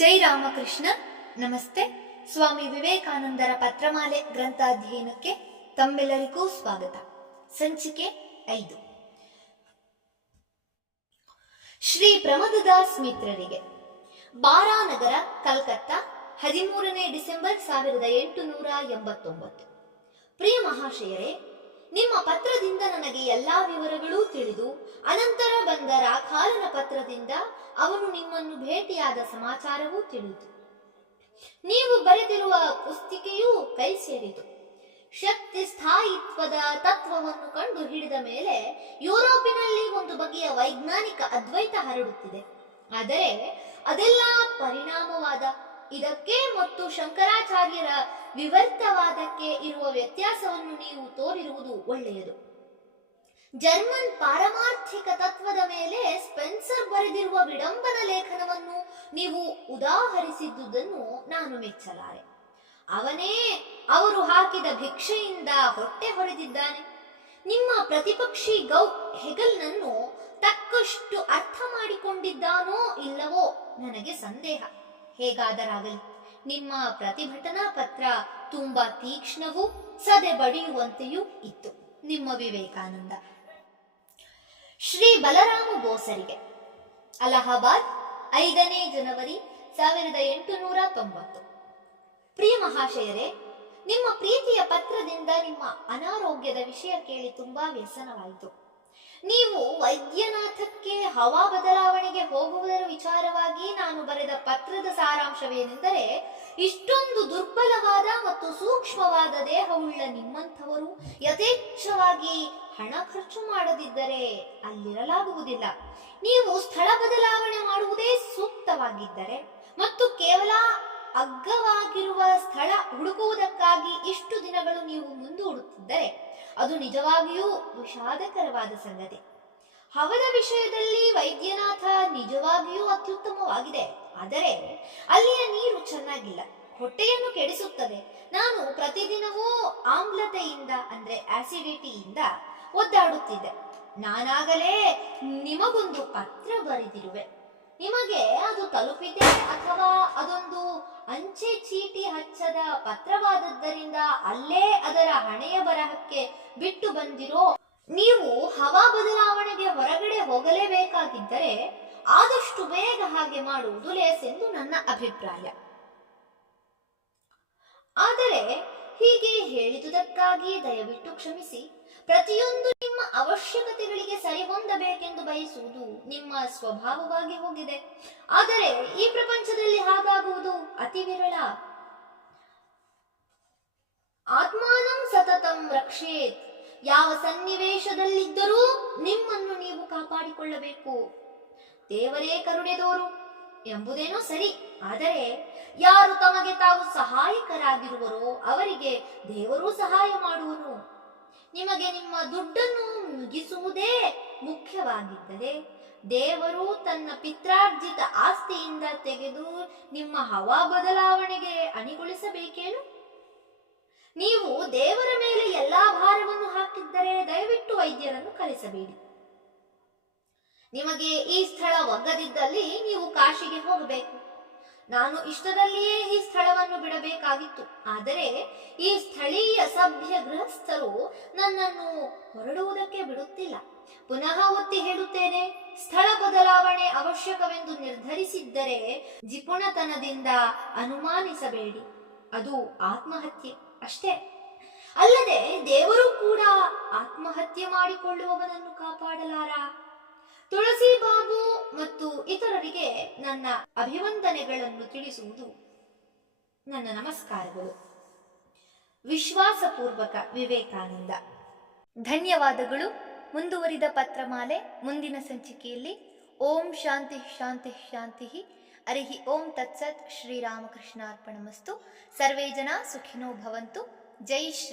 ಜೈ ರಾಮಕೃಷ್ಣ. ನಮಸ್ತೆ. ಸ್ವಾಮಿ ವಿವೇಕಾನಂದರ ಪತ್ರಮಾಲೆ ಗ್ರಂಥಾಧ್ಯಯನಕ್ಕೆ ತಮ್ಮೆಲ್ಲರಿಗೂ ಸ್ವಾಗತ. ಸಂಚಿಕೆ 5. ಶ್ರೀ ಪ್ರಮದದಾಸ್ ಮಿತ್ರರಿಗೆ, ಬಾರಾನಗರ, ಕಲ್ಕತ್ತಾ, 13ನೇ ಡಿಸೆಂಬರ್ 1889. ಪ್ರಿಯ ಮಹಾಶಯರೇ, ನಿಮ್ಮ ಪತ್ರದಿಂದ ನನಗೆ ಎಲ್ಲಾ ವಿವರಗಳೂ ತಿಳಿದು, ಅನಂತರ ಬಂದ ರಾಖಾಲನ ಪತ್ರದಿಂದ ಅವನು ನಿಮ್ಮನ್ನು ಭೇಟಿಯಾದ ಸಮಾಚಾರವೂ ತಿಳಿಯಿತು. ನೀವು ಬರೆದಿರುವ ಪುಸ್ತಿಕೆಯೂ ಕೈ ಸೇರಿತು. ಶಕ್ತಿ ಸ್ಥಾಯಿತ್ವದ ತತ್ವವನ್ನು ಕಂಡು ಹಿಡಿದ ಮೇಲೆ ಯುರೋಪಿನಲ್ಲಿ ಒಂದು ಬಗೆಯ ವೈಜ್ಞಾನಿಕ ಅದ್ವೈತ ಹರಡುತ್ತಿದೆ. ಆದರೆ ಅದೆಲ್ಲ ಪರಿಣಾಮವಾದ. ಇದಕ್ಕೆ ಮತ್ತು ಶಂಕರಾಚಾರ್ಯರ ವಿವರ್ತವಾದಕ್ಕೆ ಇರುವ ವ್ಯತ್ಯಾಸವನ್ನು ನೀವು ತೋರಿರುವುದು ಒಳ್ಳೆಯದು. ಜರ್ಮನ್ ಪಾರಮಾರ್ಥಿಕ ತತ್ವದ ಮೇಲೆ ಸ್ಪೆನ್ಸರ್ ಬರೆದಿರುವ ವಿಡಂಬನ ಲೇಖನವನ್ನು ನೀವು ಉದಾಹರಿಸಿದ್ದುದನ್ನು ನಾನು ಮೆಚ್ಚಲಾರೆ. ಅವನೇ ಅವರು ಹಾಕಿದ ಭಿಕ್ಷೆಯಿಂದ ಹೊಟ್ಟೆ ಹೊರೆದಿದ್ದಾನೆ. ನಿಮ್ಮ ಪ್ರತಿಪಕ್ಷಿ ಗೌ ಹೆಗಲ್ನನ್ನು ತಕ್ಕಷ್ಟು ಅರ್ಥ ಮಾಡಿಕೊಂಡಿದ್ದಾನೋ ಇಲ್ಲವೋ ನನಗೆ ಸಂದೇಹ. ಹೇಗಾದರಾಗಲಿ, ನಿಮ್ಮ ಪ್ರತಿಭಟನಾ ಪತ್ರ ತುಂಬಾ ತೀಕ್ಷ್ಣವೂ ಸದೆ ಬಡಿಯುವಂತೆಯೂ ಇತ್ತು. ನಿಮ್ಮ ವಿವೇಕಾನಂದ. ಶ್ರೀ ಬಲರಾಮ ಬೋಸರಿಗೆ, ಅಲಹಾಬಾದ್, 5ನೇ ಜನವರಿ 1890. ಪ್ರಿಯ ಮಹಾಶಯರೇ, ನಿಮ್ಮ ಪ್ರೀತಿಯ ಪತ್ರದಿಂದ ನಿಮ್ಮ ಅನಾರೋಗ್ಯದ ವಿಷಯ ಕೇಳಿ ತುಂಬಾ ವ್ಯಸನವಾಯಿತು. ನೀವು ವೈದ್ಯನಾಥಕ್ಕೆ ಹವಾ ಬದಲಾವಣೆಗೆ ಹೋಗುವುದರ ವಿಚಾರವಾಗಿ ನಾನು ಬರೆದ ಪತ್ರದ ಸಾರಾಂಶವೇನೆಂದರೆ, ಇಷ್ಟೊಂದು ದುರ್ಬಲವಾದ ಮತ್ತು ಸೂಕ್ಷ್ಮವಾದ ದೇಹವುಳ್ಳ ನಿಮ್ಮಂಥವರು ಯಥೇಚ್ಛವಾಗಿ ಹಣ ಖರ್ಚು ಮಾಡದಿದ್ದರೆ ಅಲ್ಲಿರಲಾಗುವುದಿಲ್ಲ. ನೀವು ಸ್ಥಳ ಬದಲಾವಣೆ ಮಾಡುವುದೇ ಸೂಕ್ತವಾಗಿದ್ದರೆ ಮತ್ತು ಕೇವಲ ಅಗ್ಗವಾಗಿರುವ ಸ್ಥಳ ಹುಡುಕುವುದಕ್ಕಾಗಿ ಇಷ್ಟು ದಿನಗಳು ನೀವು ಮುಂದೂಡುತ್ತಿದ್ದರೆ ಅದು ನಿಜವಾಗಿಯೂ ವಿಷಾದಕರವಾದ ಸಂಗತಿ. ಹವದ ವಿಷಯದಲ್ಲಿ ವೈದ್ಯನಾಥ ನಿಜವಾಗಿಯೂ ಅತ್ಯುತ್ತಮವಾಗಿದೆ. ಆದರೆ ಅಲ್ಲಿಯ ನೀರು ಚೆನ್ನಾಗಿಲ್ಲ, ಹೊಟ್ಟೆಯನ್ನು ಕೆಡಿಸುತ್ತದೆ. ನಾನು ಪ್ರತಿದಿನವೂ ಆಮ್ಲತೆಯಿಂದ ಅಂದ್ರೆ ಆಸಿಡಿಟಿಯಿಂದ ಒದ್ದಾಡುತ್ತಿದ್ದೆ. ನಾನಾಗಲೇ ನಿಮಗೊಂದು ಪತ್ರ ಬರೆದಿರುವೆ. ನಿಮಗೆ ಅದು ತಲುಪಿದೆ ಅಥವಾ ಅದೊಂದು ಅಂಚೆ ಚೀಟಿ ಹಚ್ಚದ ಪತ್ರವಾದದ್ದರಿಂದ ಅಲ್ಲೇ ಅದರ ಹಣೆಯ ಬರಹಕ್ಕೆ ಬಿಟ್ಟು ಬಂದಿರೋ. ನೀವು ಹವಾ ಬದಲಾವಣೆಗೆ ಹೊರಗಡೆ ಹೋಗಲೇಬೇಕಾಗಿದ್ದರೆ ಆದಷ್ಟು ಬೇಗ ಹಾಗೆ ಮಾಡುವುದು ಲೇಸೆಂದು ನನ್ನ ಅಭಿಪ್ರಾಯ. ಆದರೆ ಹೀಗೆ ಹೇಳಿದುದಕ್ಕಾಗಿ ದಯವಿಟ್ಟು ಕ್ಷಮಿಸಿ. ಪ್ರತಿಯೊಂದು ನಿಮ್ಮ ಅವಶ್ಯಕತೆಗಳಿಗೆ ಸರಿಹೊಂದಬೇಕೆಂದು ಬಯಸುವುದು ನಿಮ್ಮ ಸ್ವಭಾವವಾಗಿ ಹೋಗಿದೆ. ಆದರೆ ಈ ಪ್ರಪಂಚದಲ್ಲಿ ಹಾಗಾಗುವುದು ಅತಿ ವಿರಳ. ಆತ್ಮಾನಂ ಸತತಂ ರಕ್ಷೇತ್. ಯಾವ ಸನ್ನಿವೇಶದಲ್ಲಿದ್ದರೂ ನಿಮ್ಮನ್ನು ನೀವು ಕಾಪಾಡಿಕೊಳ್ಳಬೇಕು. ದೇವರೇ ಕರುಣೆದೋರು ಎಂಬುದೇನೋ ಸರಿ, ಆದರೆ ಯಾರು ತಮಗೆ ತಾವು ಸಹಾಯಕರಾಗಿರುವರೋ ಅವರಿಗೆ ದೇವರೂ ಸಹಾಯ ಮಾಡುವನು. ನಿಮಗೆ ನಿಮ್ಮ ದುಡ್ಡನ್ನು ಮುಗಿಸುವುದೇ ಮುಖ್ಯವಾಗಿದ್ದರೆ ದೇವರು ತನ್ನ ಪಿತ್ರಾರ್ಜಿತ ಆಸ್ತಿಯಿಂದ ತೆಗೆದು ನಿಮ್ಮ ಹವಾ ಬದಲಾವಣೆಗೆ ಅಣಿಗೊಳಿಸಬೇಕೇನು? ನೀವು ದೇವರ ಮೇಲೆ ಎಲ್ಲಾ ಭಾರವನ್ನು ಹಾಕಿದ್ದರೆ ದಯವಿಟ್ಟು ವೈದ್ಯರನ್ನು ಕರೆಸಬೇಡಿ. ನಿಮಗೆ ಈ ಸ್ಥಳ ಒಗ್ಗದಿದ್ದಲ್ಲಿ ನೀವು ಕಾಶಿಗೆ ಹೋಗಬೇಕು. ನಾನು ಇಷ್ಟದಲ್ಲಿಯೇ ಈ ಸ್ಥಳವನ್ನು ಬಿಡಬೇಕಾಗಿತ್ತು. ಆದರೆ ಈ ಸ್ಥಳೀಯ ಸಭ್ಯ ಗೃಹಸ್ಥರು ನನ್ನನ್ನು ಹೊರಡುವುದಕ್ಕೆ ಬಿಡುತ್ತಿಲ್ಲ. ಪುನಃ ಒತ್ತಿ ಹೇಳುತ್ತೇನೆ, ಸ್ಥಳ ಬದಲಾವಣೆ ಅವಶ್ಯಕವೆಂದು ನಿರ್ಧರಿಸಿದ್ದರೆ ಜಿಪುಣತನದಿಂದ ಅನುಮಾನಿಸಬೇಡಿ. ಅದು ಆತ್ಮಹತ್ಯೆ ಅಷ್ಟೇ. ಅಲ್ಲದೆ ದೇವರು ಕೂಡ ಆತ್ಮಹತ್ಯೆ ಮಾಡಿಕೊಳ್ಳುವವನನ್ನು ಕಾಪಾಡಲಾರ. ತುಳಸಿ ಬಾಬು ಮತ್ತು ಇತರರಿಗೆ ನನ್ನ ಅಭಿವಂದನೆಗಳನ್ನು ತಿಳಿಸುವುದು ನನ್ನ ನಮಸ್ಕಾರಗಳು. ವಿಶ್ವಾಸಪೂರ್ವಕ ವಿವೇಕಾನಂದ. ಧನ್ಯವಾದಗಳು. ಮುಂದುವರಿದ ಪತ್ರಮಾಲೆ ಮುಂದಿನ ಸಂಚಿಕೆಯಲ್ಲಿ. ಓಂ ಶಾಂತಿ ಶಾಂತಿ ಶಾಂತಿ. ಹರಿ ಓಂ ತತ್ಸತ್. ಶ್ರೀರಾಮಕೃಷ್ಣಾರ್ಪಣಮಸ್ತು. ಸರ್ವೇ ಜನ ಸುಖಿನೋ ಭವಂತು. ಜೈ ಶ್ರೀ